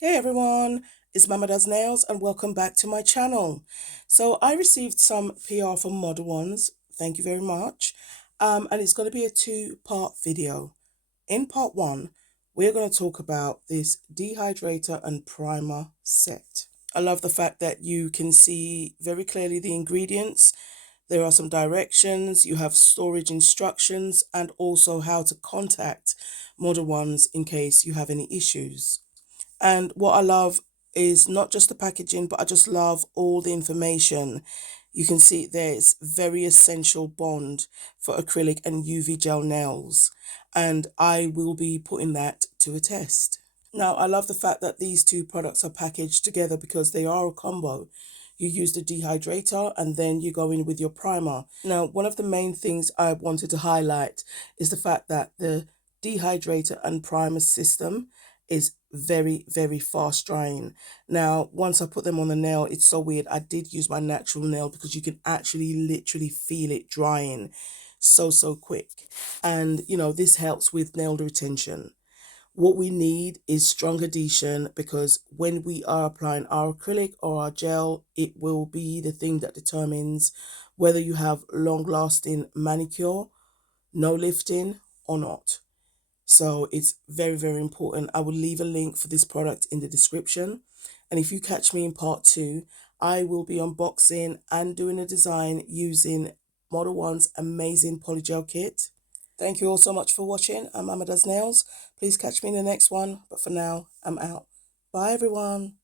Hey everyone, it's Mama Does Nails and welcome back to my channel. So I received some PR from Modelones, thank you very much. And it's going to be a two-part video. In part one, we're going to talk about this dehydrator and primer set. I love the fact that you can see very clearly the ingredients. There are some directions, you have storage instructions, and also how to contact Modelones in case you have any issues. And what I love is not just the packaging, but I just love all the information. You can see there it's very essential bond for acrylic and UV gel nails. And I will be putting that to a test. Now, I love the fact that these two products are packaged together because they are a combo. You use the dehydrator and then you go in with your primer. Now, one of the main things I wanted to highlight is the fact that the dehydrator and primer system is very, very fast drying. Now, once I put them on the nail, it's so weird. I did use my natural nail because you can actually literally feel it drying so quick. And, this helps with nail retention. What we need is strong adhesion because when we are applying our acrylic or our gel, it will be the thing that determines whether you have long lasting manicure, no lifting or not. So it's very, very important. I will leave a link for this product in the description. And if you catch me in part two, I will be unboxing and doing a design using Model One's amazing polygel kit. Thank you all so much for watching. I'm Mama Does Nails. Please catch me in the next one. But for now, I'm out. Bye, everyone.